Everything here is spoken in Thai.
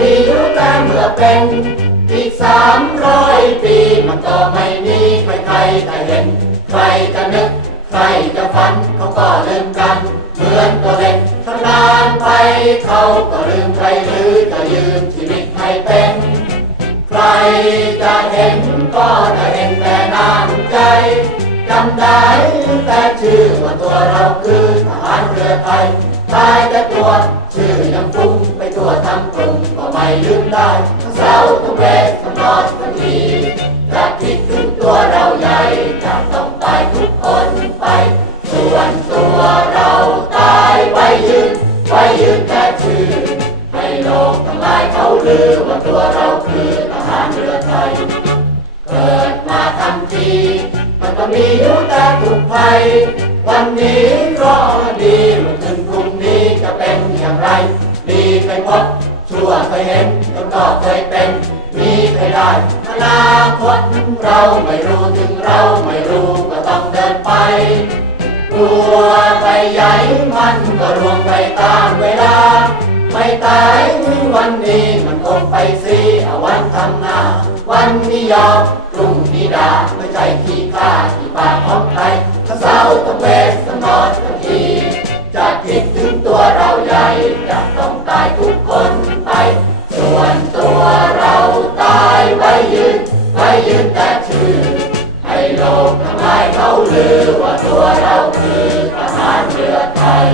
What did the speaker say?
ดีอยู่แต่เมื่อเป็นอีก300 ปีมันก็ไม่มีใครๆจะเห็นใครจะนึกใครจะฝันเขาก็ลืมกันเหมือนตัวเล็กทำงานไปเขาก็ลืมใครหรือจะยืมชีวิตให้เป็นใครจะเห็นก็จะเห็นแต่น้ำใจจำได้แต่ชื่อว่าตัวเราคือทหารเรือไทยตายแต่ตัวชื่อยังฟุ้งไปทั่วทั้งกรุงก็ไม่ลืมได้ทั้งเศร้าทั้งเวททั้งนอนทั้งทีจะคิดถึงตัวเราใหญ่จะต้องตายทุกคนไปส่วนตัวเราตายไว้ยืนแต่ชื่อให้โลกทั้งหลายเขาลือว่าตัวเราคือทหารเรือไทยเกิดมาทันทีมันก็มีอยู่แต่ทุกภัยวันนี้ก็ดีเมื่อคืนพรุ่งนี้จะเป็นอย่างไรดีเคยพบชั่วเคยเห็นจนก็เคยเป็นมีใครได้อนาคตเราไม่รู้ถึงเราไม่รู้ก็ต้องเดินไปกลัวไปใหญ่มันก็ร่วงไปตามเวลาไม่ตายวันนี้มันคงไปสิวันทำหน้าวันนี้ยอมพรุ่งนี้ด่าไม่ใช่ขี้ข้าที่ปากของใครทั้งเศร้าทั้งเวททั้งนอนทั้งทีจะคิดถึงตัวเราใหญ่จะต้องตายทุกคนไปส่วนตัวเราตายไว้ยืนแต่ชื่อให้โลกทั้งหลายเขาลือว่าตัวเราคือทหารเรือไทย